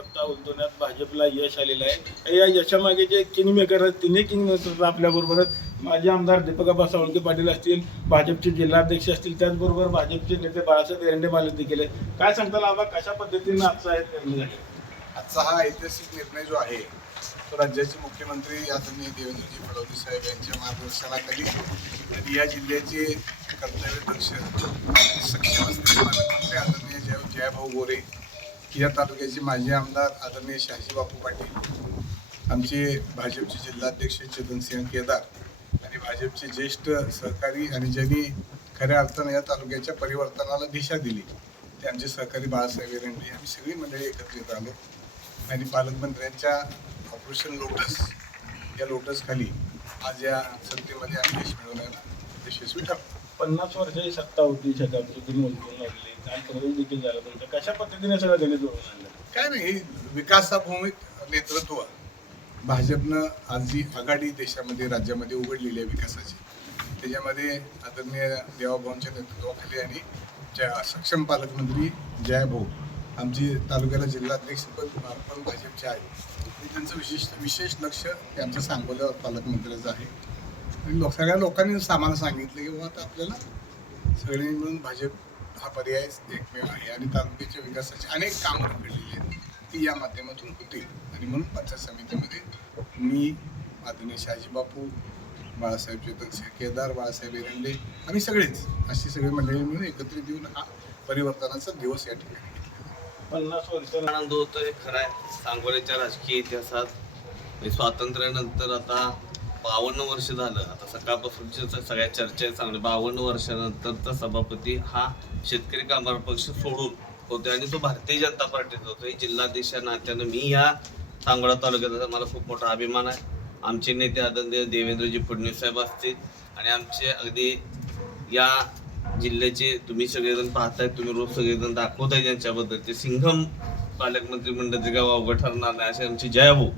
सत्ता उलटवण्यात भाजपला यश आलेलं आहे. या यशामागे जे किंग मेकर आहेत तिन्ही किंग मेकर आपल्याबरोबर आहेत. माजी आमदार दीपकाबा सावळके पाटील असतील, भाजपचे जिल्हाध्यक्ष असतील, त्याचबरोबर भाजपचे नेते बाळासाहेब एरंडे मालक देखील आहेत. काय सांगताल आबा, कशा पद्धतीने आजचा निर्णय झाला? आजचा हा ऐतिहासिक निर्णय जो आहे तो राज्याचे मुख्यमंत्री आदरणीय देवेंद्रजी फडणवीस साहेब यांच्या मार्गदर्शनाखाली आणि या जिल्ह्याचे कर्तव्यदक्ष सक्षम असलेले पालकमंत्री आदरणीय जयभाऊ गोरे, या तालुक्याचे माजी आमदार आदरणीय शहाजी बापू पाटील, आमचे भाजपचे जिल्हाध्यक्ष चेतनसिंह केदार आणि भाजपचे ज्येष्ठ सहकारी आणि ज्यांनी खऱ्या अर्थानं या तालुक्याच्या परिवर्तनाला दिशा दिली ते आमचे सहकारी बाळासाहेब एरंडे, आम्ही सगळी मंडळी एकत्रित आलो आणि पालकमंत्र्यांच्या ऑपरेशन लोटस या लोटस खाली आज या सत्तेमध्ये आम्ही यश मिळवण्याला यशस्वी ठरलो. 50 वर्षाची सत्ता होती, शताब्दीतून उलटून लागली, काय प्रवेश देखील झाला तुमचा, कशा पद्धतीने सगळं गणित जोडून आणलं? काय नाही, विकासाभूमिक नेतृत्व भाजपनं आज जी आघाडी देशामध्ये राज्यामध्ये उघडलेली आहे विकासाची, त्याच्यामध्ये आदरणीय देवाभाऊंच्या नेतृत्वाखाली आणि सक्षम पालकमंत्री जयभाऊ, आमची तालुक्याला जिल्हाध्यक्ष पण भाजपचे आहेत, त्यांचं विशेष लक्ष हे आमच्या सांगोल्यावर पालकमंत्र्याचं आहे. आणि सगळ्या लोकांनी आम्हाला सांगितलं की बाबा आता आपल्याला सगळ्यांनी मिळून भाजप हा पर्याय एकमेव आहे आणि तालुक्याच्या विकासाची अनेक कामं घडलेली आहेत ती या माध्यमातून होतील. आणि म्हणून पंचायत समितीमध्ये मी, आदरणीय शहाजी बापू, बाळासाहेब चेतनसिंह केदार, बाळासाहेब एरंडे, आम्ही सगळेच अशी सगळी मंडळी मिळून एकत्रित येऊन हा परिवर्तनाचा दिवस या ठिकाणी 50 वर्ष आनंद होतोय. खरं आहे, सांगोल्याच्या राजकीय इतिहासात स्वातंत्र्यानंतर आता 52 वर्ष झालं. आता सकाळपासूनच्या सगळ्या चर्चा चांगली. 52 वर्षानंतरचा सभापती हा शेतकरी कामगार पक्ष सोडून होते आणि तो भारतीय जनता पार्टीचा होतो. जिल्हाध्यक्ष नात्यानं मी ह्या सांगोला तालुक्याचा मला खूप मोठा अभिमान आहे. आमचे नेते आदरणीय देवेंद्रजी फडणवीस साहेब असतील आणि आमचे अगदी या जिल्ह्याचे तुम्ही सगळेजण पाहताय, तुम्ही रोज सगळेजण दाखवताय ज्यांच्याबद्दल, ते सिंघम पालकमंत्री मंडळाचे गाव अवघड ठरणार नाही असे आमचे जयभाऊ,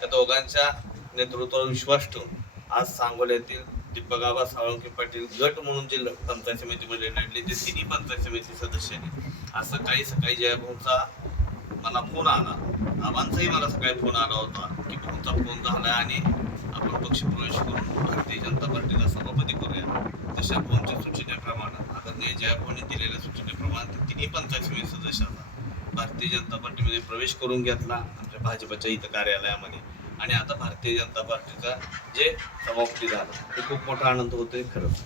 त्या दोघांच्या नेतृत्वावर विश्वास ठेवून आज सांगोल्यातील दीपकाबा सावळके पाटील गट म्हणून जे पंचायत समितीमध्ये लढले ते तिन्ही पंचायत समिती सदस्यांनी आज सकाळी जयभाऊंचा मला फोन आला, आबांचाही मला सकाळी फोन आला होता की भाऊंचा फोन झाला आणि आपण पक्षप्रवेश करून भारतीय जनता पार्टीला सभापती करूया. तशा फोनच्या सूचनेप्रमाणे आदरणीय जयभाऊंनी दिलेल्या सूचनेप्रमाणे तिन्ही पंचायत समिती सदस्यांना भारतीय जनता पार्टीमध्ये प्रवेश करून घेतला आमच्या भाजपच्या इथं कार्यालयामध्ये. आणि आता भारतीय जनता पार्टीचा जे सभापती झाला ते खूप मोठा आनंद होतोय खरंच.